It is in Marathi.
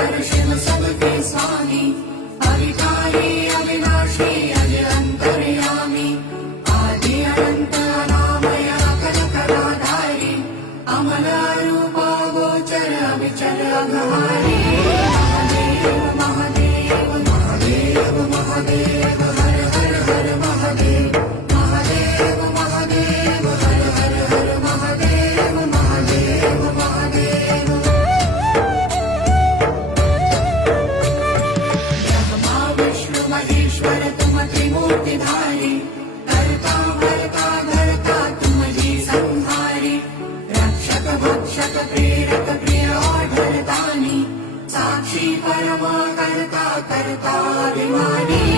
शंकर शिव सबके स्वामी, अविकारी अविनाशी अज अंतर्यामी, आदि अनंत अनामय अकलकलाधारी, अमल रूप गोचर अविचल अघहारी। महादेव महादेव महादेव महादेव हर हर हर महादेव, महादेव महादेव हर हर हर महादेव, महादेव महादेव। ब्रह्मा विष्णु महेश्वर तुम त्रिमूर्तिधारी, कर्ता भर्ता धर्ता तुम जी संहारी, रक्षक भक्षक प्रेरक प्रिय आढळतानी, साक्षी परम कर्ता कर्ता अभिमानी।